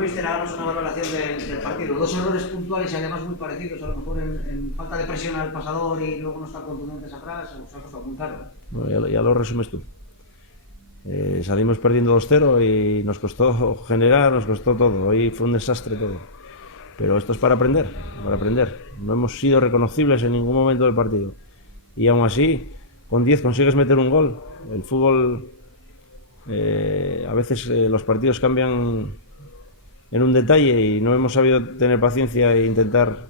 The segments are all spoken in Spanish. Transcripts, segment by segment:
viste una valoración del partido. Dos errores puntuales y además muy parecidos, a lo mejor en falta de presión al pasador y luego no estar contundentes atrás, os ha costado muy caro. Bueno, ya lo resumes tú. Salimos perdiendo 2-0 y nos costó generar, nos costó todo. Hoy fue un desastre todo. Pero esto es para aprender, para aprender. No hemos sido reconocibles en ningún momento del partido. Y aún así, con 10 consigues meter un gol. El fútbol, a veces los partidos cambian en un detalle y no hemos sabido tener paciencia e intentar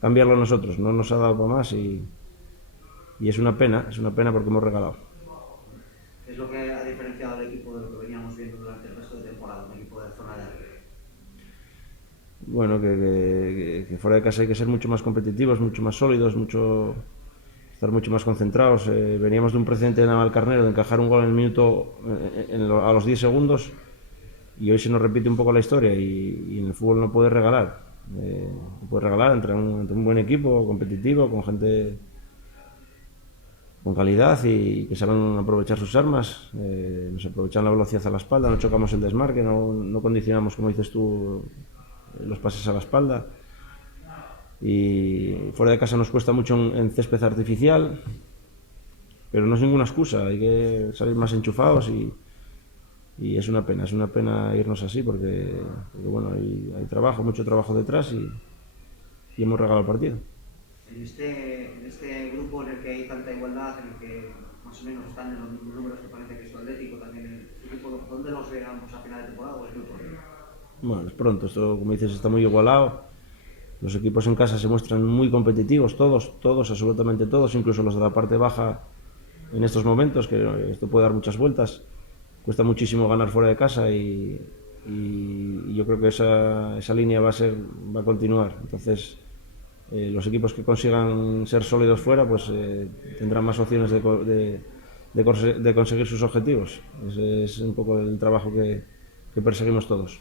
cambiarlo nosotros. No nos ha dado para más y es una pena porque hemos regalado. ¿Qué es lo que ha diferenciado al equipo de lo que veníamos viendo durante el resto de temporada, un equipo de zona de arriba? Bueno, que fuera de casa hay que ser mucho más competitivos, mucho más sólidos, estar mucho más concentrados. Veníamos de un precedente de Navalcarnero de encajar un gol en el minuto a los 10 segundos y hoy se nos repite un poco la historia y en el fútbol no puedes regalar. No puedes regalar entre un buen equipo competitivo, con gente con calidad y que saben aprovechar sus armas. Nos aprovechan la velocidad a la espalda, no chocamos el desmarque, no condicionamos, como dices tú, los pases a la espalda. Y fuera de casa nos cuesta mucho en césped artificial, pero no es ninguna excusa, hay que salir más enchufados y es una pena irnos así porque bueno, hay trabajo, mucho trabajo detrás y hemos regalado el partido. En este grupo en el que hay tanta igualdad, en el que más o menos están en los mismos números que parece que es Atlético, también el equipo, ¿dónde los veamos a final de temporada o es muy pronto? Bueno, es pronto, esto como dices está muy igualado. Los equipos en casa se muestran muy competitivos, todos, absolutamente todos, incluso los de la parte baja en estos momentos, que esto puede dar muchas vueltas. Cuesta muchísimo ganar fuera de casa y yo creo que esa línea va a continuar. Entonces, los equipos que consigan ser sólidos fuera, pues tendrán más opciones de conseguir sus objetivos. Ese es un poco el trabajo que perseguimos todos.